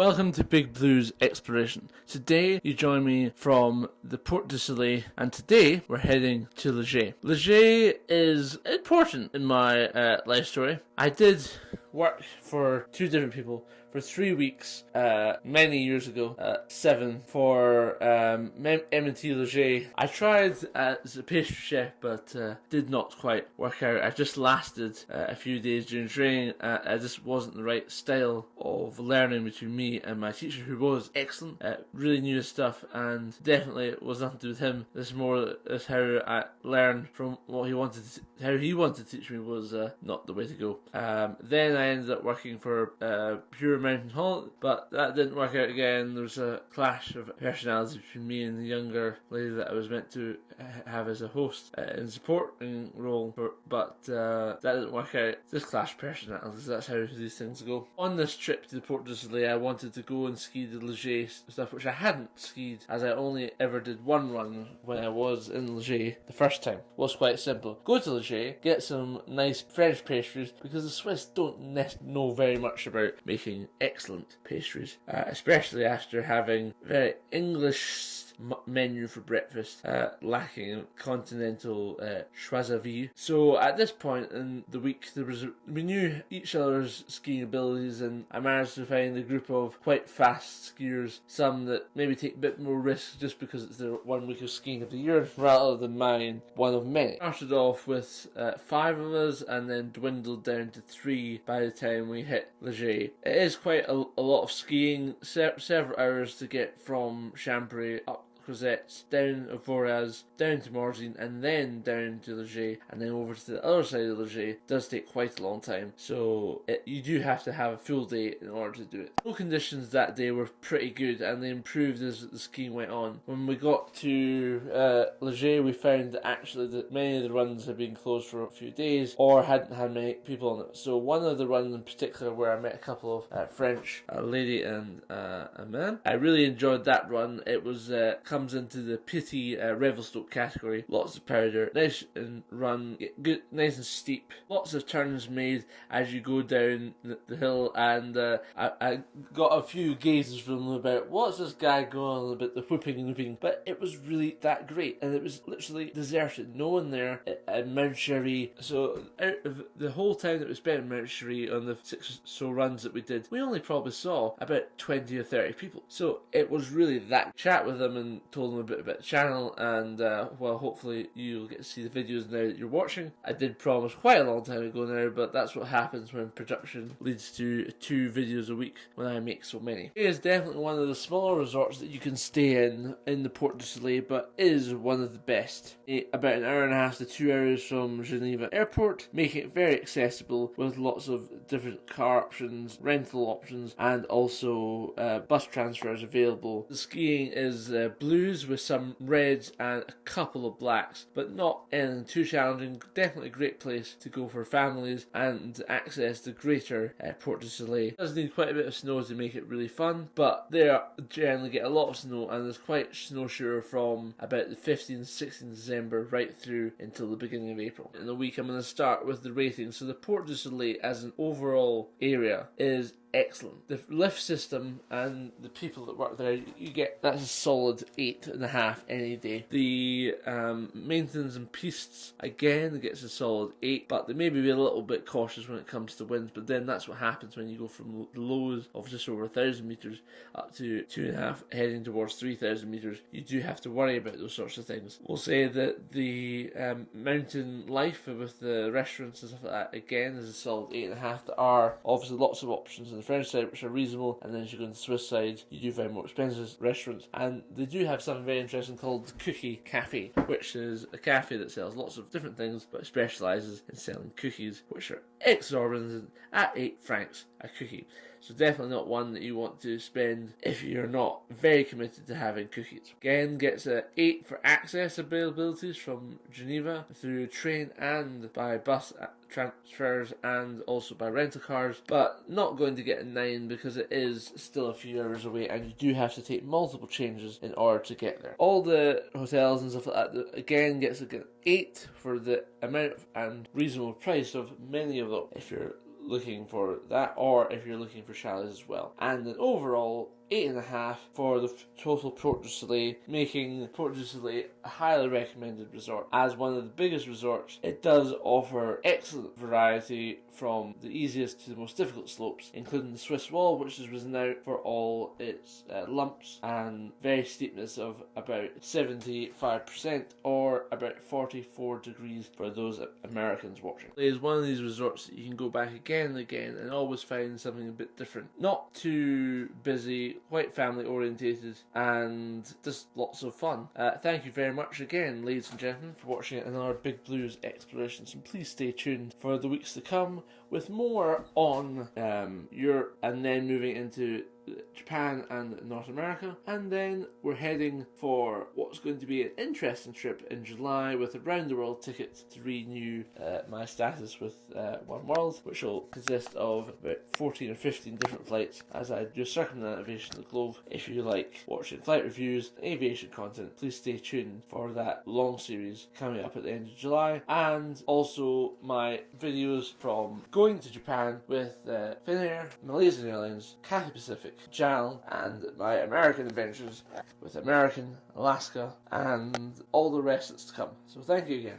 Welcome to Big Blue's Exploration. Today you join me from the Port du Soleil, and today we're heading to Leger. Leger is important in my life story. I did work for two different people for 3 weeks many years ago, 7 for M&T Leger. I tried as a pastry chef but did not quite work out. I just lasted a few days during training. I just wasn't the right style of learning between me and my teacher, who was excellent, really knew his stuff, and definitely it was nothing to do with him. This is more as how I learned from what he wanted how he wanted to teach me was not the way to go. Then I ended up working for Pure Mountain Hall, but that didn't work out again. There was a clash of personalities between me and the younger lady that I was meant to have as a host in a supporting role, but that didn't work out. Just clash personalities, that's how these things go. On this trip to the Port du Soleil, I wanted to go and ski the Leger stuff, which I hadn't skied, as I only ever did one run when I was in Leger the first time. It was quite simple. Go to Leger, get some nice French pastries, because the Swiss don't know very much about making excellent pastries, especially after having very English menu for breakfast, lacking continental choisie. So at this point in the week, we knew each other's skiing abilities, and I managed to find a group of quite fast skiers, some that maybe take a bit more risk just because it's their 1 week of skiing of the year rather than mine, one of many. Started off with 5 of us and then dwindled down to 3 by the time we hit Leger. It is quite a lot of skiing, several hours to get from Chambéry up Crozettes, down Voraz, down to Morzine, and then down to Leger, and then over to the other side of Leger. It does take quite a long time, so you do have to have a full day in order to do it. Snow conditions that day were pretty good, and they improved as the skiing went on. When we got to Leger, we found that actually that many of the runs had been closed for a few days, or hadn't had many people on it. So one of the runs in particular, where I met a couple of French, a lady and a man, I really enjoyed that run. It was comes into the pity Revelstoke category. Lots of powder, nice and run, good, nice and steep. Lots of turns made as you go down the hill, and I got a few gazes from them about what's this guy going on about the whooping and looping, but it was really that great, and it was literally deserted. No one there at Mount Cherie. So out of the whole time that we spent in Mount Cherie on the 6 or so runs that we did, we only probably saw about 20 or 30 people. So it was really that. Chat with them and told them a bit about the channel, and well, hopefully you'll get to see the videos now that you're watching. I did promise quite a long time ago now, but that's what happens when production leads to 2 videos a week when I make so many. It is definitely one of the smaller resorts that you can stay in the Port du Soleil, but is one of the best. About an hour and a half to 2 hours from Genéve airport, making it very accessible with lots of different car options, rental options, and also bus transfers available. The skiing is blues with some reds and a couple of blacks, but not anything too challenging. Definitely a great place to go for families and access the greater Port du Soleil. It does need quite a bit of snow to make it really fun, but they generally get a lot of snow, and there's quite snowshoer from about the 15th, 16th December right through until the beginning of April. In the week, I'm going to start with the rating. So the Port du Soleil as an overall area is excellent. The lift system and the people that work there, that's a solid 8.5 any day. The maintenance and pistes again gets a solid 8, but they maybe be a little bit cautious when it comes to winds, but then that's what happens when you go from the lows of just over 1,000 metres up to 2.5 heading towards 3,000 metres. You do have to worry about those sorts of things. We'll say that the mountain life with the restaurants and stuff like that again is a solid 8.5. There are obviously lots of options in the French side which are reasonable, and then as you go on the Swiss side you do find more expensive restaurants, and they do have something very interesting called the Cookie Cafe, which is a cafe that sells lots of different things but specialises in selling cookies, which are exorbitant at 8 francs a cookie. So definitely not one that you want to spend if you're not very committed to having cookies. Again, gets a 8 for access availabilities from Geneva through train and by bus transfers and also by rental cars, but not going to get a 9 because it is still a few hours away and you do have to take multiple changes in order to get there. All the hotels and stuff like that again gets an 8 for the amount and reasonable price of many of them. If you're looking for that, or if you're looking for chalets as well. And an overall 8.5 for the total Port du Soleil, making Port du Soleil a highly recommended resort. As one of the biggest resorts, it does offer excellent variety from the easiest to the most difficult slopes, including the Swiss wall, which is renowned for all its lumps and very steepness of about 75%, or about 44 degrees for those Americans watching. It is one of these resorts that you can go back again and again and always find something a bit different. Not too busy, quite family orientated, and just lots of fun. Thank you very much again, ladies and gentlemen, for watching another Big Blues Explorations, and please stay tuned for the weeks to come with more on Europe, and then moving into Japan and North America, and then we're heading for what's going to be an interesting trip in July with a round the world ticket to renew my status with One World, which will consist of about 14 or 15 different flights as I do a circumnavigation of the globe. If you like watching flight reviews and aviation content, please stay tuned for that long series coming up at the end of July, and also my videos from going to Japan with Finnair, Malaysian Airlines, Cathay Pacific, JAL, and my American adventures with American, Alaska, and all the rest that's to come. So thank you again.